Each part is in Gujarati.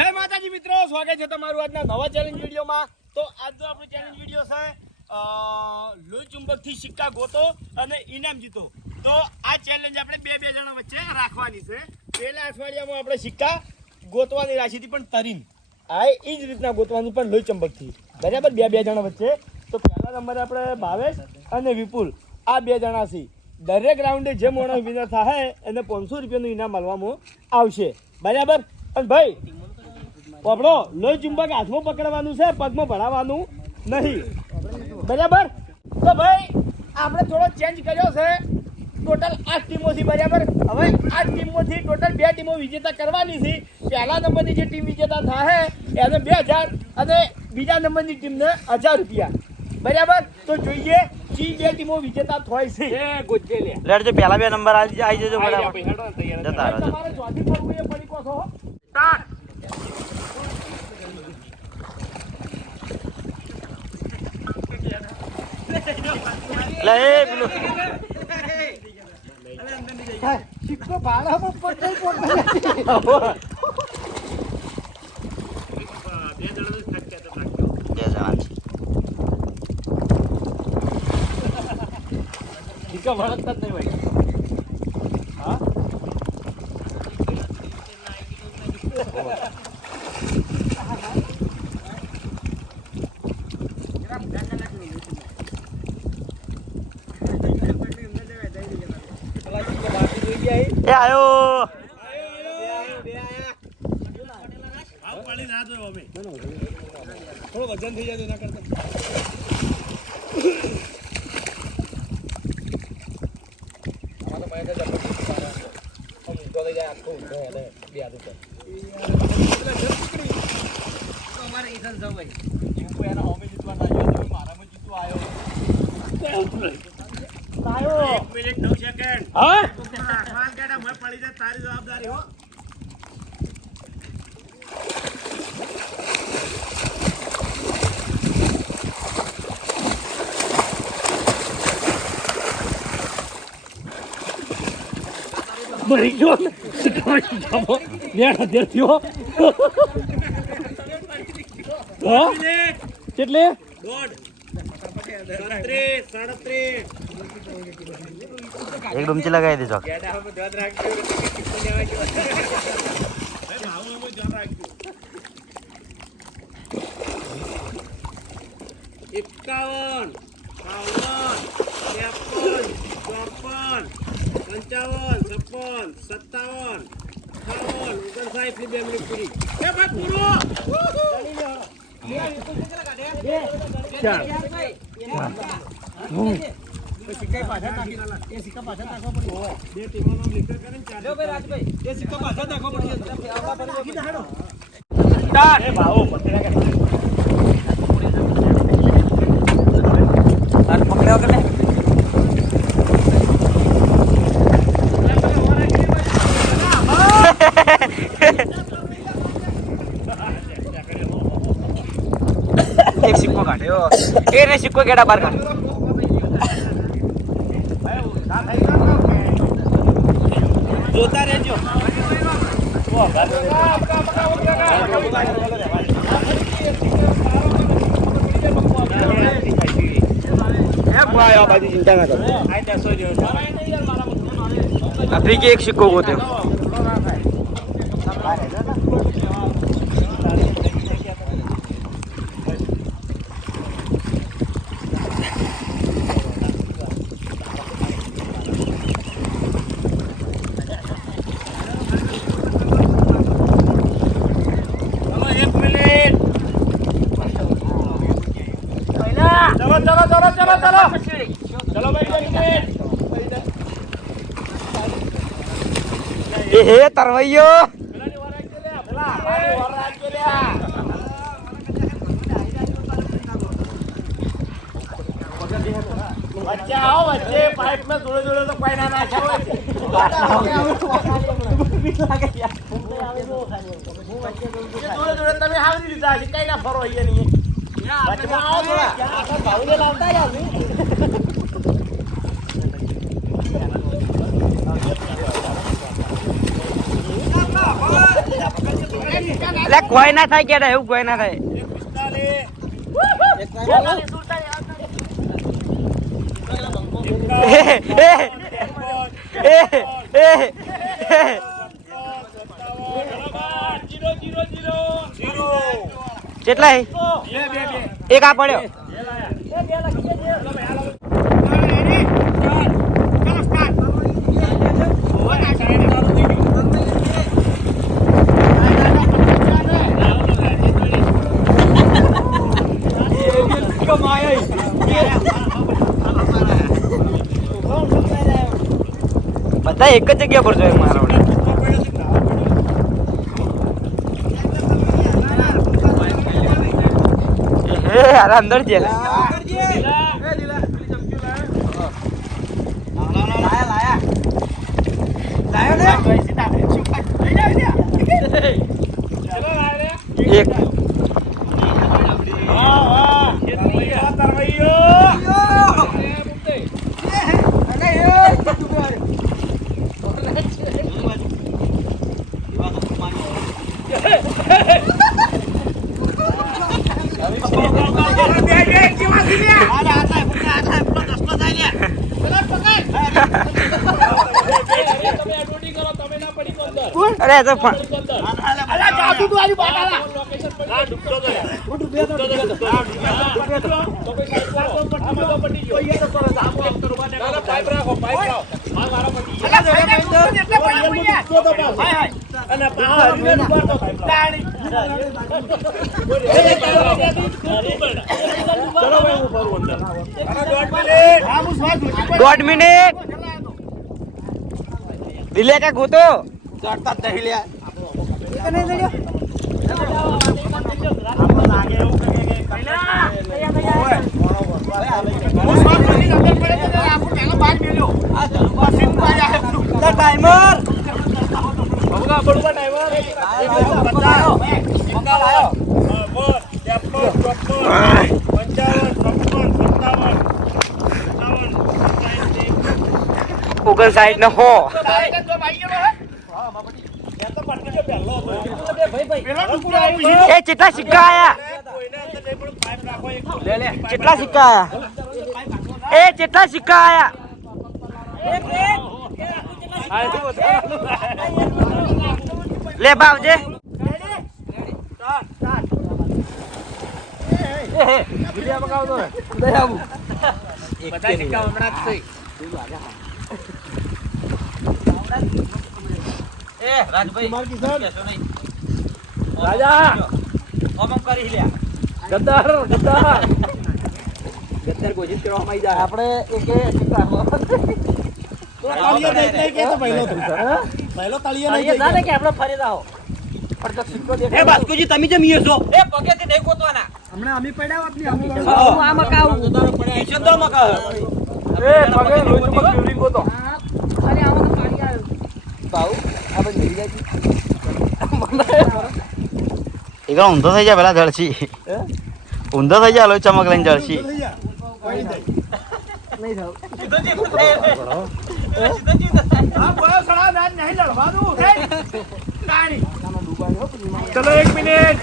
જય માતાજી મિત્રો, સ્વાગત છે તમારું આજના નવા ચેલેન્જ વિડીયોમાં. તો આજનો આપણો ચેલેન્જ વિડીયો છે લોહી ચુંબકથી સિક્કા ગોતો અને ઇનામ જીતો. તો આ ચેલેન્જ આપણે બે જણા વચ્ચે રાખવાની છે. પહેલા અઠવાડિયામાં આપણે સિક્કા ગોતવાની રાખી હતી, પણ તરીને આ એ જ રીતના ગોતવાનું, પણ લોહી ચુંબકથી. બરાબર, બે જણા વચ્ચે. તો પહેલા નંબરે આપણે ભાવેશ અને વિપુલ આ બે જણા છે. દરેક રાઉન્ડે જે માણસ વિનર થાય એને 500 રૂપિયાનું ઇનામ મળવામાં આવશે. બરાબર. અને ભાઈ આપણો લોહી ચુંબક હાથમાં પકડવાનું છે, પગમાં ભરાવાનું નહીં. બરાબર. તો ભાઈ આપણે થોડો ચેન્જ કર્યો છે. Total 8 Timothy. બરાબર. હવે 8 ટીમોથી ટોટલ 2 ટીમો વિજેતા કરવાની છે. પહેલા નંબરની જે ટીમ વિજેતા થાય એને 2000 અને બીજા નંબરની ટીમને 1000 રૂપિયા. બરાબર. તો જોઈએ જી 2 ટીમો વિજેતા થાય છે. લેડજો પહેલા 2 નંબર આવી જજો. બરાબર. તમારે ચોથી ફરવું એ પડી કો છો. સ્ટાર્ટ. લે પેલું સિક્કો ભાડામાં પકડી પકડી. સિક્કા ભરતતા જ નહીં ભાઈ. હા એ આયો. થોડો વજન થઈ જાય એના કરતા. તારી જવાબદારી હો. મરી ગયો ને કેટલે એક ડુમચી લગાવી દેજો. એકાવન, 52, 53, 54, 56, 57, 58, 59 ની 2 મિનિટ પૂરી. એ ભાઈ પૂરો. સિક્કા પાછા નાખી એ સિક્કા પાછા નાખવા પડે. બે ટીમોનો લીડર કરીને ચાર. જો ભાઈ રાજભાઈ એ સિક્કા પાછા નાખવા પડે. નાખી દે હેડો. સ્ટાર્ટ. એ ભાવો પકડી રાખે. હાથ પકડ્યો કે નહીં? એક સિક્કો કાઢ્યો. એને સિક્કો કેડા બહાર કાઢ્યો. જોતા રહેજો. ચિંતા ના કરો. આફ્રિકી એક સિક્કો ગોત્યો. ચલો ભાઈ. એ તરવૈયો. વચ્ચે આવો, વચ્ચે પાઇપ માં જોડે જોડે તો કોઈ ના નાખ્યા હોય. જોડે તમે હાવી દીધા છે, કઈ ના ફરો અહીંયા નહીં. વચમાં આવો થોડા. ભાવને લાવતા યાર. એટલે કોઈ ના થાય કેડા એવું કોઈ ના થાય. કેટલા એક આ પડ્યો. બધા એક જ જગ્યા પર જોઈએ મારા વડે. હે અરે અંદર છે એક અરે તો દોઢ મિનિટ દિલે કે ગોતો ઓગણ સાઈડ ને હો એ કેટલા સિક્કા આયા કેટલા સિક્કા આયા એ કેટલા સિક્કા આયા લે બાવજે કોશિશ કરવામાં આવી જાય આપણે બાસ્કુજી તમે જેમ છો એ પગેથી નહીં ગોતવાના હમણાં અમે પડ્યા વાત નહીં આ મકાઉ તો મકા એ પગે રોજ મકા ચોરી ગોતો અરે આમાં તો પાણી આવ્યો બાઉ આપણે જઈ જાય એકલો ઊંધો થઈ જાય પેલા જળસી ઊંધો થઈ જાય લોહી ચમક લઈને જળસી નહીં થાવ ચલો 1 મિનિટ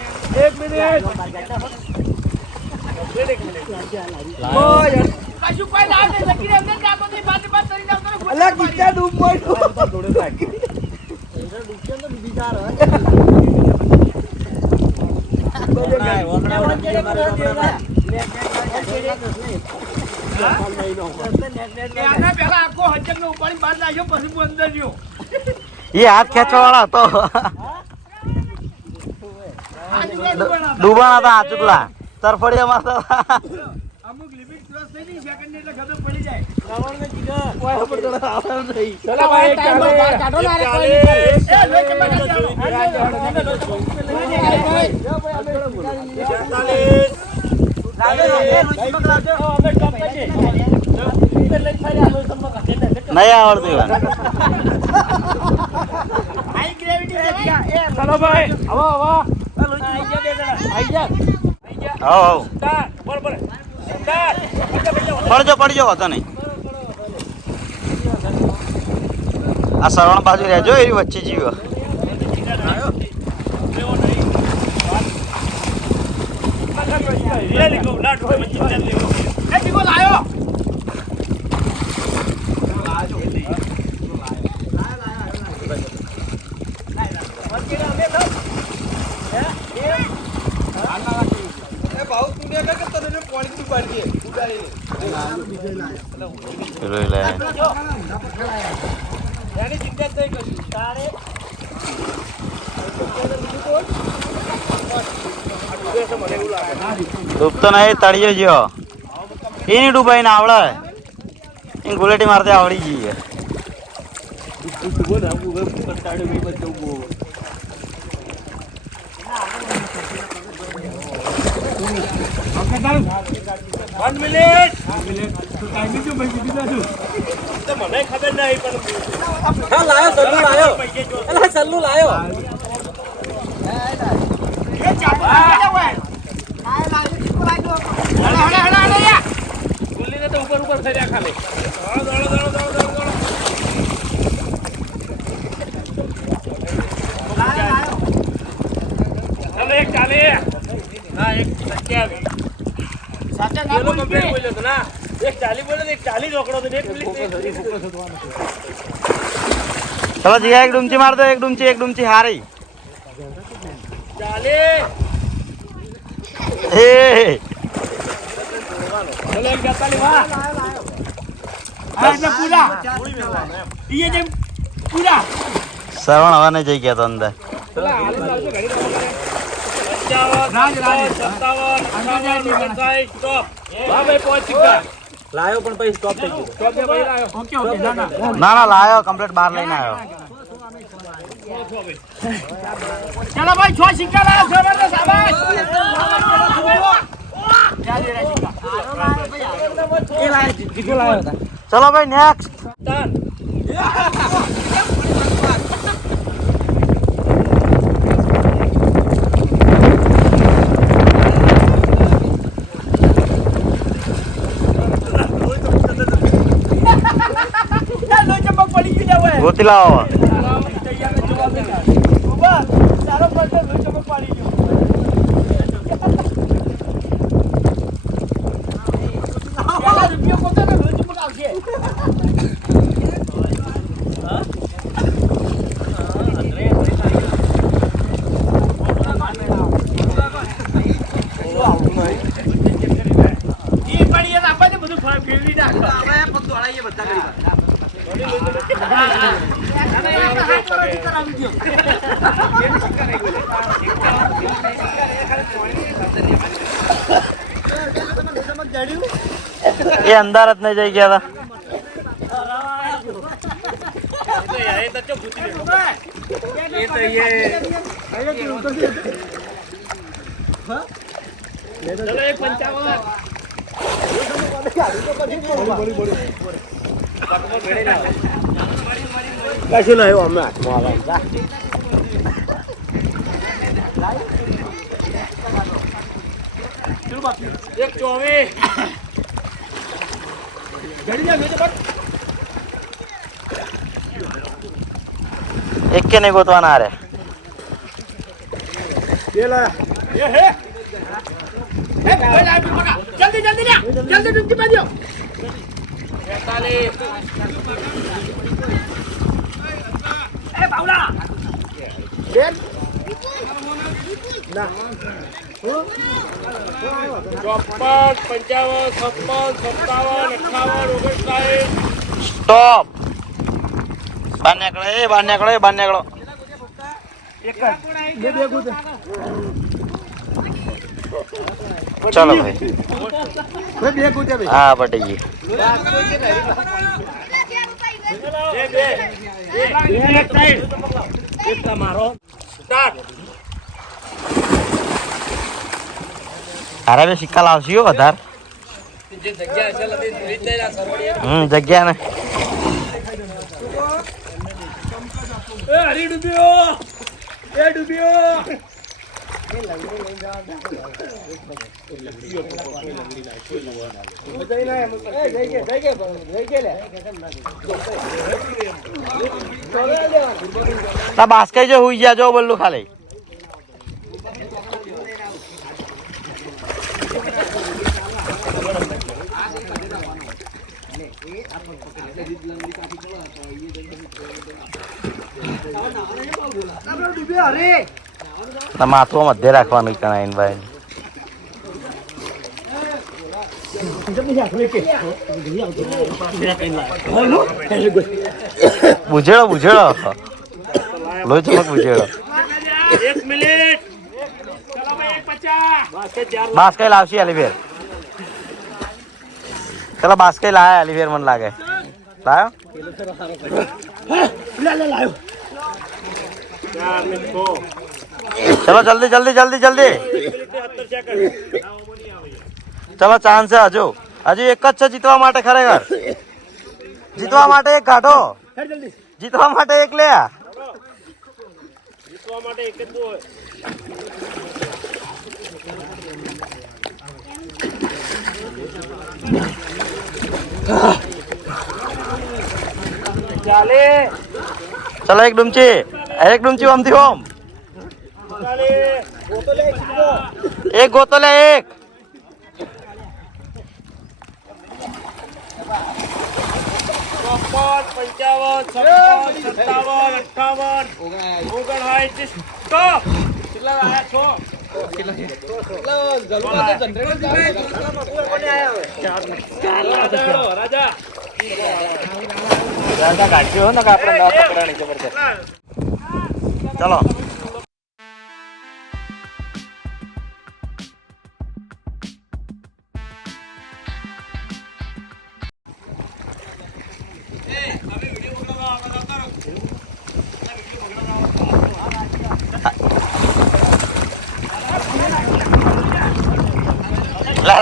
કશું કોઈ ના દે લકીર અંદર જાતો નહીં બાતે બાત કરી જાવ તો અલ્લા કિચ્ચા ડૂબ પડ્યો જોડે રાખી એનો ડૂબકે તો બીજી કાર એ હાથ ખેંચવા વાળા હતો ડૂબાણા હતા ચુકલા તરફડિયામાં હતા અમુક લિમિટ ક્રોસ થઈ ગઈ સેકન્ડ એટલે ખબર પડી જાય નવણ ને જીગા કોઈ ખબર તો આવવાનું નહીં ચલો ભાઈ ટાઈમ બહાર કાઢો ના રે કોઈ એ લોય કે બગા ચાલો 45 નહીં આવડતું હાઈ ગ્રેવિટી એ ચલો ભાઈ આવો આઈ જા આવો સ્ટાર્ટ બરાબર પડજો હતો નહીં આ સરવણ બાજુ રહેજો એવી વચ્ચે જીવો રિયલી કહું ના ડૂબે મને ચિંતા નહીં એ બીકો લાયો ડૂબતો નહીં તળિયો જ્યો એની ડૂબાઈ ને આવડે એ ગુલેટી મારતે આવડી ગઈ મને ખબર નહીં પણ સલ્લુ લાયો એ ચાપો ગુલ્લીને તો ઉપર ઉપર થઈ રહ્યા ખાલી ચાલો એક ચાલે ના એક 27 સાચા ના બોલ્યો તો ના એક 40 બોલ્યો એક 40 રોકડો તો 1 મિનિટ ચલો જીગા એક ડૂમચી માર દો એક ડૂમચી હારી ચાલે એ ચલો એક 42 વાહ આ એટલે પૂરા ઈએ જેમ પૂરા શ્રવણ હવા ને જઈ ગયા તો અંદર લાયો પણ પછી સ્ટોપ થઈ ગયો ના ના લાયો કમ્પ્લીટ બહાર લઈને આવ્યો ચલો ભાઈ 6 સિક્કા લાયો જબરદસ્ત શાબાશ એ લાયો જીગો લાયો હતા ચલો ભાઈ નેક્સ્ટ ગોતી લાવો એ અંદર જ નહીં જઈ ગયા હતા કશું નહીં અમે એક 24 એક કે નહીં ગોતવાના રે જલ્દી જલ્દી જલ્દી ડૂબકી બાંધ્યો 43 એ બાવલા બેન ના 54 55 57 58 59 સ્ટોપ બહાર નીકળો બહાર નીકળો ચલો ભાઈ હા પટી ગઈ અરે બે સિક્કા લાવશી વધારે જગ્યા ને ડૂબ્યો બાસ્કેટ જો હુઈ ગયા જો બોલું ખાલી માથું મધ્ય રાખવાનું કણાઈને ભાઈ. બુઝેડો બુઝેડો લોહી ચમક બુઝેડો. 1 મિનિટ. ચલો ભાઈ 1:50. બાસ્કેટ લાવશી એલિફેર. ચલો બાસ્કેટ લાયા એલિફેર મને લાગે. લાયો ચલો જલ્દી જલ્દી જલ્દી જલ્દી. ચલો ચાન્સ છે હજુ હજુ એક જ છે જીતવા માટે. ખરેખર જીતવા માટે એક કાઢો. જીતવા માટે એક લે. જીતવા માટે એક જ હોય. ચાલે. ચલો એક ડૂમચી ઓમથી ઓમ. ચાલે. ગોતો લે જીતો. એક ગોતો લે એક. 55, 56, 57, 58, 59, stop. કેટલા આયા છો? રાજા કાઢ્યો ને આપણે ના પકડાણી જબરદસ્ત. ચલો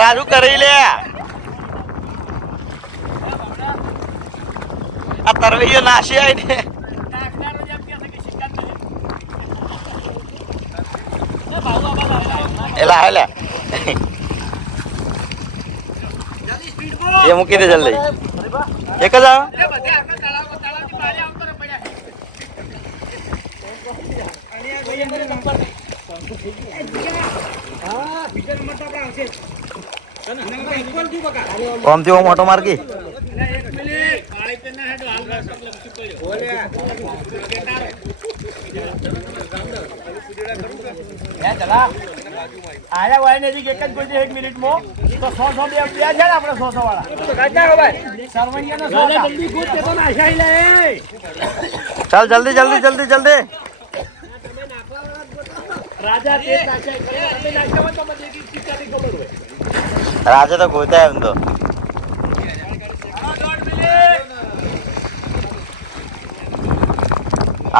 રાજુ કરી લે. આ તરવૈયો નાસી આવી ને એલા હેલે એ મૂકી દે જલ્દી. એક જ આવે. ઓમથી ઓમ ઓટો માર્કી. આયા વાય નજીક એક જ કોઈ 1 મિનિટમાં તો 100 બે છે ને આપણે 100 વાળા સરવૈયાનો 100 જલ્દી કૂદ તે તો નાશાઈ લે. ચાલ જલ્દી જલ્દી જલ્દી જલ્દી. રાજા તે નાશાઈ કરે આપણે નાશાવા તો મને એક ચીકાની ખબર હોય. રાજે તો ગોતા એમ તો.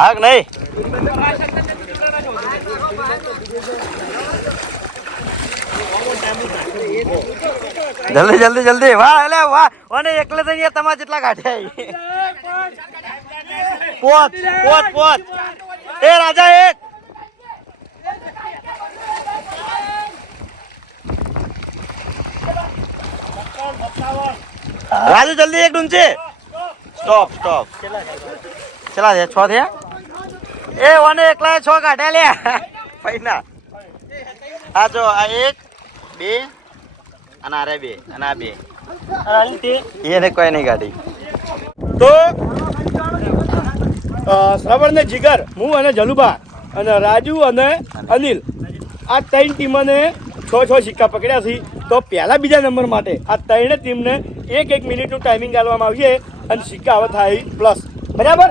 આગ નહીં. જલ્દી જલ્દી જલ્દી. વાહ એટલે વાહ. અને એકલે તો અહીંયા તમારે જેટલા કાઢ્યા. પોત પોત પોત. એ રાજા એક. રાજુ જલ્દી એક ડૂંચે. Stop stop. ચલા છે 6 થયા. એ ઓને એકલા 6 કાઢ્યા લે પૈના. આ જો આ 1 2 અને આ 2 અને આ 2 એને કોઈ નહીં કાઢી. તો શ્રવણ ને જીગર, હું અને જલુબા અને રાજુ અને અનિલ આ 3 ટીમોને 6 સિક્કા પકડ્યા છે. તો પહેલા બીજા નંબર માટે આ 3 ટીમને 1 મિનિટનું ટાઈમિંગ આપવામાં આવશે અને સિક્કા હવે થાય પ્લસ. બરાબર.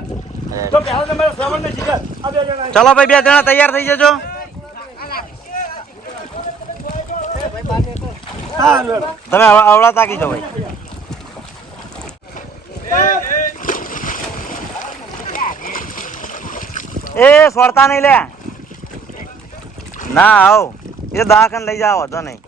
તો પહેલા નંબર શ્રવણ ને જીગર. આ 2 જણા. ચલો ભાઈ 2 જણા તૈયાર થઈ જજો. તમે આવડા તાકી જાઓ ભાઈ. એ સોડતા નહીં લે. ના આવ એ દાખન લઈ જાવ તો નહીં.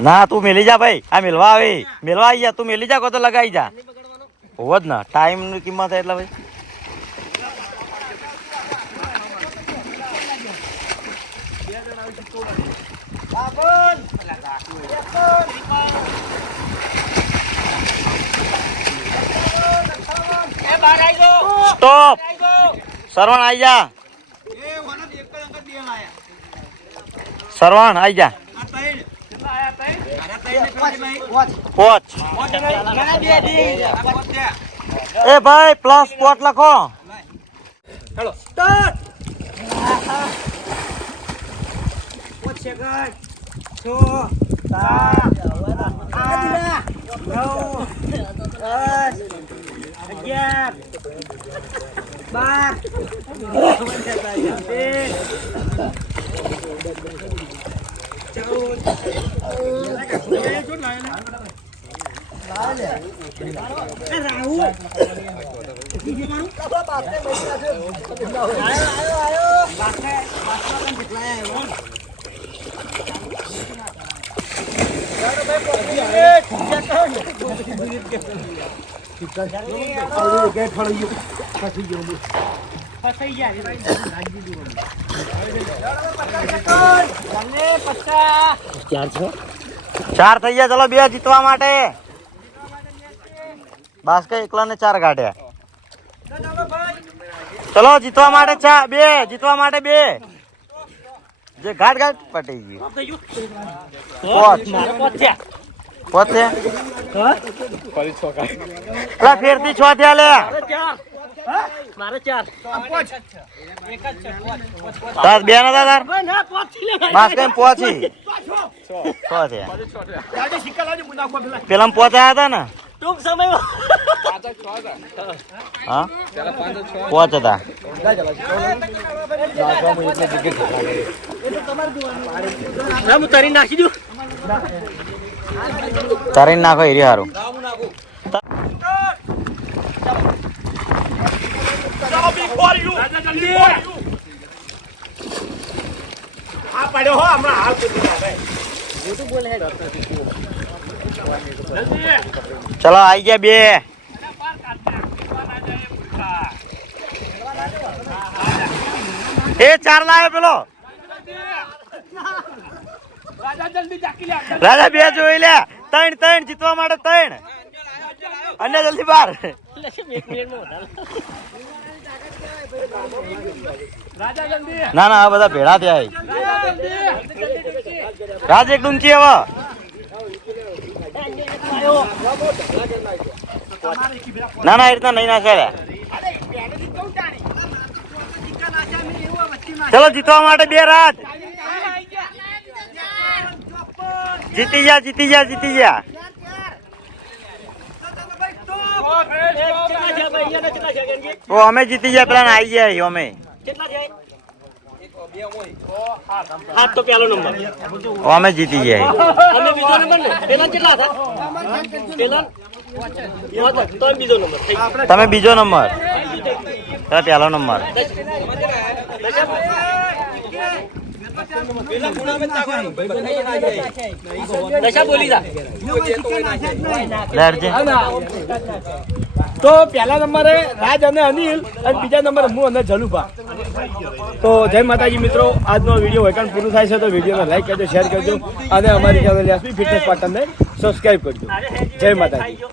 ના તું મેલી જા ભાઈ. આ મેલવા આવી જા. તું મેલી જા કો તો લગાઈ જા. હોવ જ ને ટાઈમ ની કિંમત એટલે ભાઈ સ્ટોપ સરવણ આઈ જા સરવણ આઈ જા પોચ એ ભાઈ પ્લસ પોચ લખો હેલો ચાર થઈ ગયા ચલો બે જીતવા માટે બસ કે એકલા ને ચાર કાઢ્યા ચલો જીતવા માટે બે જીતવા માટે બે જે ઘાટ ઘાટ પટી ગયું પોતે ફેરથી છ થયા લે તાર બે ના તાર બસ કઈ પહોંચી છ થયા પેલા પહોંચ્યા હતા ને ટૂંક સમયમાં હા પોચ હતા હું તરી નાખી દઉં તરીને નાખો હીરી હારું ચલો આઈ ગયા બે એ ચાર લાયો પેલો રાજા બે જોઈ લે ત્રણ જીતવા માટે ત્રણ અને જલ્દી બાર ના ના આ બધા ભેળા થયા રાજ એક ડુમચી હવે ના ના એ રીતના નહીં નાખે ચલો જીતવા માટે બે રાત જીતી ગયા ઓ અમે જીતી ગયા પેલા આવી ગયા અમે હાથ તો પેલો નંબર ઓ અમે જીતી ગયા અમે બીજો નંબર ને પેલા કેટલા હતા પેલા તો બીજો નંબર તમે બીજો નંબર પેલો નંબર તો પહેલા નંબરે રાજ અને અનિલ અને બીજા નંબરે હું અને જલુભા. તો જય માતાજી મિત્રો, આજનો વિડીયો વેકન પૂરું થાય છે તો વિડીયોને લાઈક કરજો, શેર કરજો અને અમારી ચેનલ યાસ્મી ફિટનેસ પાટણને સબસ્ક્રાઈબ કરજો. જય માતાજી.